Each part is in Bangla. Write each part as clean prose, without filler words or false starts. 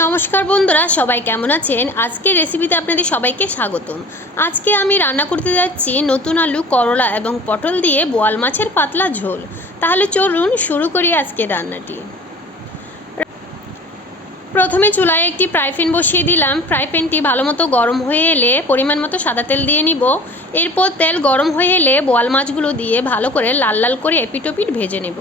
নমস্কার বন্ধুরা, সবাই কেমন আছেন? আজকের রেসিপিতে আপনাদের সবাইকে স্বাগতম। আজকে আমি রান্না করতে যাচ্ছি নতুন আলু, করলা এবং পটল দিয়ে বোয়াল মাছের পাতলা ঝোল। তাহলে চলুন শুরু করি আজকের রান্নাটি। প্রথমে চুলায় একটি ফ্রাই প্যান বসিয়ে দিলাম। ফ্রাই প্যানটি ভালো মতো গরম হয়ে এলে পরিমাণ মতো সাদা তেল দিয়ে নিব। এরপর তেল গরম হয়ে এলে বোয়াল মাছগুলো দিয়ে ভালো করে লাল লাল করে এপিট ওপিট ভেজে নেব।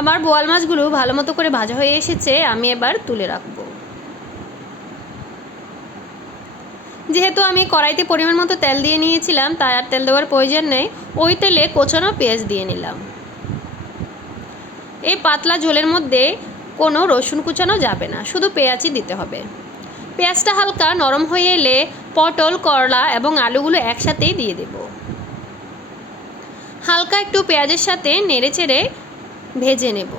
আমার বোয়াল মাছগুলো ভালো মতো করে ভাজা হয়ে এসেছে, আমি এবার তুলে রাখবো। যেহেতু আমি কড়াইতে পরিমাণ মতো তেল দিয়ে নিয়েছিলাম, তাই আর তেল দেওয়ার প্রয়োজন নেই। ওই তেলে কোচানো পেঁয়াজ দিয়ে নিলাম। এই পাতলা ঝোলের মধ্যে কোনো রসুন কুচানো যাবে না, শুধু পেঁয়াজই দিতে হবে। পেঁয়াজটা হালকা নরম হয়ে এলে পটল, করলা এবং আলুগুলো একসাথেই দিয়ে দেব। হালকা একটু পেঁয়াজের সাথে নেড়ে চেড়ে ভেজে নেব।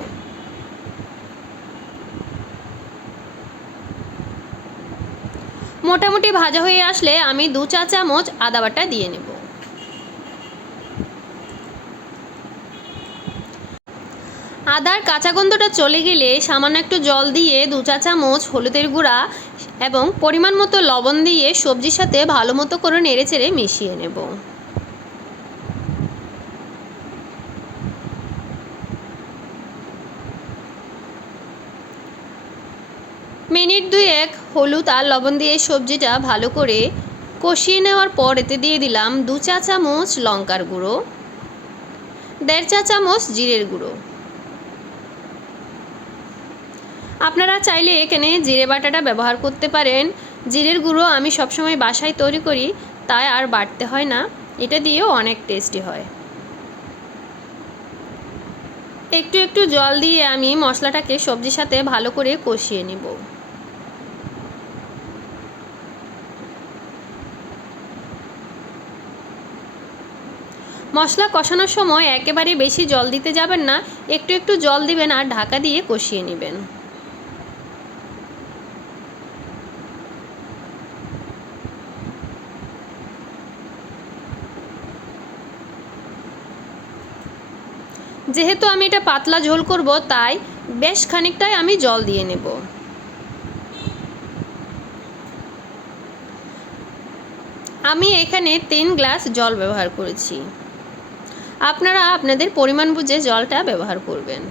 মোটামুটি ভাজা হয়ে আসলে আমি 2 চা চামচ আদা বাটা দিয়ে নেব। আদার কাঁচা গন্ধটা চলে গেলে সামান্য একটু জল দিয়ে 2 চা চামচ হলুদের গুঁড়া এবং পরিমাণ মতো লবণ দিয়ে সবজির সাথে ভালো মতো করে নেড়েচেড়ে মিশিয়ে নেব। মিনিট 2 হলুদ আর লবণ দিয়ে সবজিটা ভালো করে কষিয়ে নেওয়ার পর এতে দিয়ে দিলাম 2 চা চামচ লঙ্কার গুঁড়ো, 1.5 চা চামচ জিরের গুঁড়ো। আপনারা চাইলে এখানে জিরে বাটাটা ব্যবহার করতে পারেন। জিরের গুঁড়ো আমি সবসময় বাসায় তৈরি করি, তাই আর বাটতে হয় না। এটা দিয়েও অনেক টেস্টি হয়। একটু একটু জল দিয়ে আমি মশলাটাকে সবজির সাথে ভালো করে কষিয়ে নেব। মশলা কষানোর সময় একেবারে বেশি জল দিতে যাবেন না, একটু একটু জল দিবেন আর ঢাকা দিয়ে কষিয়ে নেবেন। যেহেতু আমি এটা পাতলা ঝোল করব, তাই বেশ খানিকটাই আমি জল দিয়ে নেব। আমি এখানে 3 গ্লাস জল ব্যবহার করেছি। আপনারা আপনাদের পরিমাণ বুঝে জলটা ব্যবহার করবেন।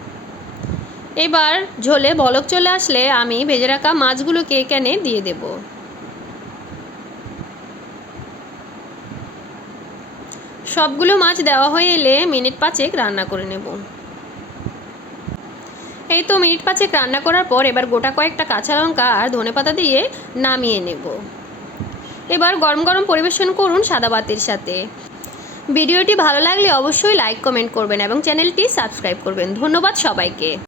এবার ঝোলে বলক চলে আসলে আমি ভেজে রাখা মাছগুলোকে এখানে দিয়ে দেব। সবগুলো মাছ দেওয়া হয়ে এলে মিনিট 5 রান্না করে নেব। এই তো মিনিট 5 রান্না করার পর এবার গোটা কয়েকটা কাঁচা লঙ্কা আর ধনেপাতা দিয়ে নামিয়ে নেব। এবার গরম গরম পরিবেশন করুন সাদা ভাতের সাথে। ভিডিওটি ভালো লাগলে অবশ্যই লাইক কমেন্ট করবেন এবং চ্যানেলটি সাবস্ক্রাইব করবেন। ধন্যবাদ সবাইকে।